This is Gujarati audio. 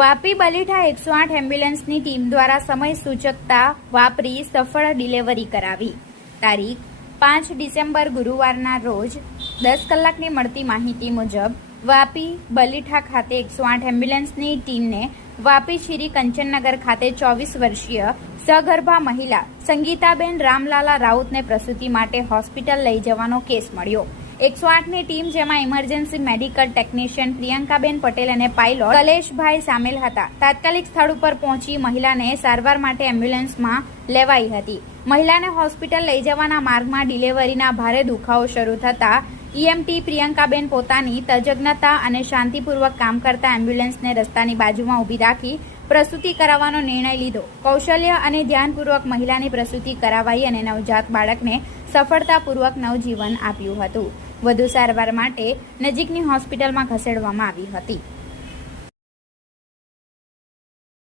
વાપી બલીઠા એકસો આઠ એમ્બ્યુલન્સની ટીમ દ્વારા સમય સૂચકતા વાપરી સફળ ડિલિવરી કરાવી. તારીખ પાંચ ડિસેમ્બર ગુરુવારના રોજ દસ કલાકની મળતી માહિતી મુજબ વાપી બલીઠા ખાતે એકસો આઠ એમ્બ્યુલન્સની ટીમને વાપી શ્રી કંચનનગર ખાતે ચોવીસ વર્ષીય સગર્ભા મહિલા સંગીતાબેન રામલાલા રાઉતને પ્રસૂતિ માટે હોસ્પિટલ લઈ જવાનો કેસ મળ્યો. એકસો આઠની ટીમ જેમાં ઇમરજન્સી મેડિકલ ટેકનિશિયન પ્રિયંકાબેન પટેલ અને પાયલોટ કલેશભાઈ સામેલ હતા. તાત્કાલિક સ્થળ ઉપર પહોંચી મહિલાને સારવાર માટે એમ્બ્યુલન્સમાં લેવાઈ હતી. મહિલાને હોસ્પિટલ લઈ જવાના માર્ગમાં ડિલિવરીના ભારે દુખાવો શરૂ થતા ઈએમટી પ્રિયંકાબેન પોતાની તજજ્ઞતા અને શાંતિપૂર્વક કામ કરતા એમ્બ્યુલન્સને રસ્તાની બાજુમાં ઊભી રાખી પ્રસૂતિ કરાવવાનો નિર્ણય લીધો. કૌશલ્ય અને ધ્યાનપૂર્વક મહિલાની પ્રસૂતિ કરાવાઈ અને નવજાત બાળકને સફળતાપૂર્વક નવજીવન આપ્યું હતું. વધુ સારવાર માટે નજીકની હોસ્પિટલમાં ખસેડવામાં આવી હતી.